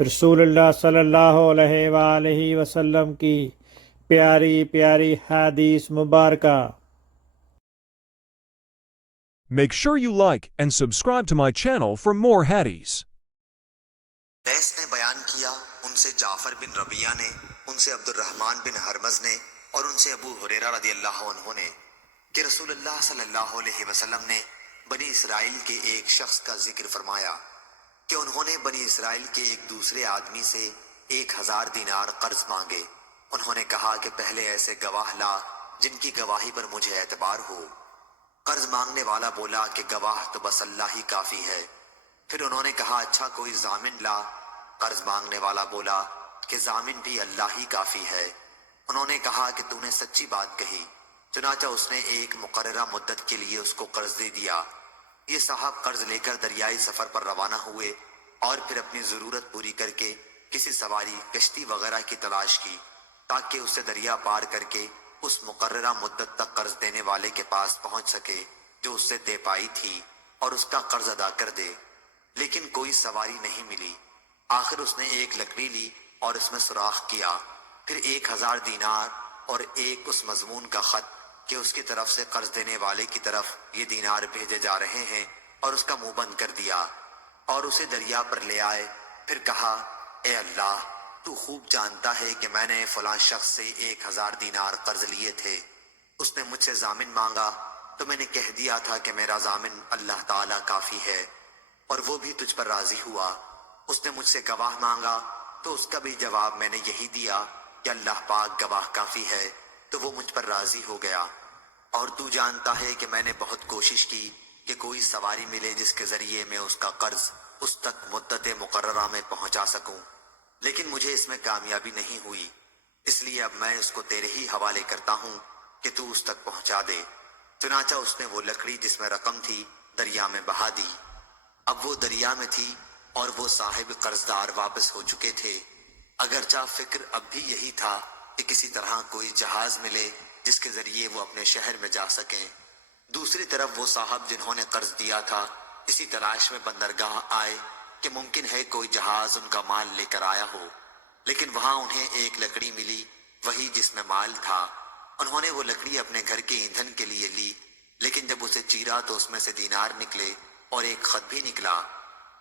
رسول اللہ صلی اللہ علیہ وآلہ وسلم کی پیاری پیاری حدیث مبارکہ۔ Make sure you like and subscribe to my channel for more hadiths. قیس نے بیان کیا، ان سے جعفر بن ربیعہ نے، ان سے عبد الرحمن بن ہرمز نے، اور ان سے ابو ہریرہ رضی اللہ عنہ نے کہ رسول اللہ صلی اللہ علیہ وسلم نے بنی اسرائیل کے ایک شخص کا ذکر فرمایا کہ انہوں نے بنی اسرائیل کے ایک دوسرے آدمی سے 1000 دینار قرض مانگے۔ انہوں نے کہا کہ پہلے ایسے گواہ لا جن کی گواہی پر مجھے اعتبار ہو۔ قرض مانگنے والا بولا کہ گواہ تو بس اللہ ہی کافی ہے۔ پھر انہوں نے کہا اچھا کوئی ضامن لا۔ قرض مانگنے والا بولا کہ ضامن بھی اللہ ہی کافی ہے۔ انہوں نے کہا کہ تو نے سچی بات کہی۔ چنانچہ اس نے ایک مقررہ مدت کے لیے اس کو قرض دے دیا۔ یہ صاحب قرض لے کر دریائی سفر پر روانہ ہوئے اور پھر اپنی ضرورت پوری کر کے کسی سواری کشتی وغیرہ کی تلاش کی تاکہ اسے دریا پار کر کے اس مقررہ مدت تک قرض دینے والے کے پاس پہنچ سکے جو اس سے دے پائی تھی اور اس کا قرض ادا کر دے، لیکن کوئی سواری نہیں ملی۔ آخر اس نے ایک لکڑی لی اور اس میں سوراخ کیا، پھر 1000 دینار اور ایک اس مضمون کا خط کہ اس کی طرف سے قرض دینے والے کی طرف یہ دینار بھیجے جا رہے ہیں، اور اس کا منہ بند کر دیا اور اسے دریا پر لے آئے۔ پھر کہا اے اللہ، تو خوب جانتا ہے کہ میں نے فلاں شخص سے 1000 دینار قرض لیے تھے۔ اس نے مجھ سے ضامن مانگا تو میں نے کہہ دیا تھا کہ میرا ضامن اللہ تعالیٰ کافی ہے، اور وہ بھی تجھ پر راضی ہوا۔ اس نے مجھ سے گواہ مانگا تو اس کا بھی جواب میں نے یہی دیا کہ اللہ پاک گواہ کافی ہے، تو وہ مجھ پر راضی ہو گیا۔ اور تو جانتا ہے کہ میں نے بہت کوشش کی کہ کوئی سواری ملے جس کے ذریعے میں اس کا قرض اس تک مدت مقررہ میں پہنچا سکوں، لیکن مجھے اس میں کامیابی نہیں ہوئی، اس لیے اب میں اس کو تیرے ہی حوالے کرتا ہوں کہ تو اس تک پہنچا دے۔ چنانچہ اس نے وہ لکڑی جس میں رقم تھی دریا میں بہا دی۔ اب وہ دریا میں تھی اور وہ صاحب قرضدار واپس ہو چکے تھے، اگرچہ فکر اب بھی یہی تھا کہ کسی طرح کوئی جہاز ملے جس کے ذریعے وہ اپنے شہر میں جا سکیں۔ دوسری طرف وہ صاحب جنہوں نے قرض دیا تھا اسی تلاش میں بندرگاہ آئے کہ ممکن ہے کوئی جہاز ان کا مال لے کر آیا ہو، لیکن وہاں انہیں ایک لکڑی ملی، وہی جس میں مال تھا۔ انہوں نے وہ لکڑی اپنے گھر کے ایندھن کے لیے لی، لیکن جب اسے چیرا تو اس میں سے دینار نکلے اور ایک خط بھی نکلا۔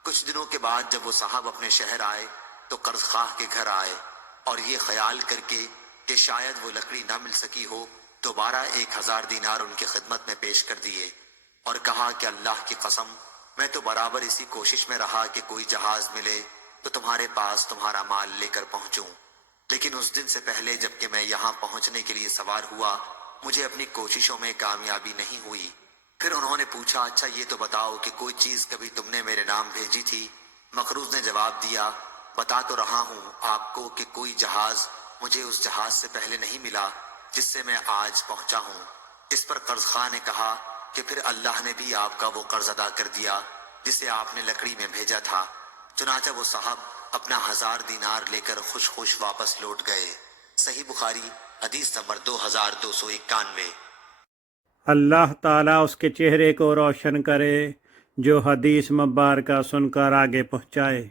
کچھ دنوں کے بعد جب وہ صاحب اپنے شہر آئے تو قرض خواہ کے گھر آئے، اور یہ خیال کر کے کہ شاید وہ لکڑی نہ مل سکی ہو، دوبارہ 1000 دینار ان کی خدمت میں پیش کر دیے اور کہا کہ اللہ کی قسم میں تو برابر اسی کوشش میں رہا کہ کوئی جہاز ملے تو تمہارے پاس تمہارا مال لے کر پہنچوں، لیکن اس دن سے پہلے جب کہ میں یہاں پہنچنے کے لیے سوار ہوا مجھے اپنی کوششوں میں کامیابی نہیں ہوئی۔ پھر انہوں نے پوچھا اچھا یہ تو بتاؤ کہ کوئی چیز کبھی تم نے میرے نام بھیجی تھی؟ مخروز نے جواب دیا بتا تو رہا ہوں آپ کو کہ کوئی جہاز مجھے اس جہاز سے پہلے نہیں ملا جس سے میں آج پہنچا ہوں۔ اس پر قرض خواہ نے کہا کہ پھر اللہ نے بھی آپ کا وہ قرض ادا کر دیا جسے آپ نے لکڑی میں بھیجا تھا۔ چنانچہ وہ صاحب اپنا 1000 دینار لے کر خوش خوش واپس لوٹ گئے۔ صحیح بخاری حدیث نمبر 2291۔ اللہ تعالیٰ اس کے چہرے کو روشن کرے جو حدیث مبارکہ سن کر آگے پہنچائے۔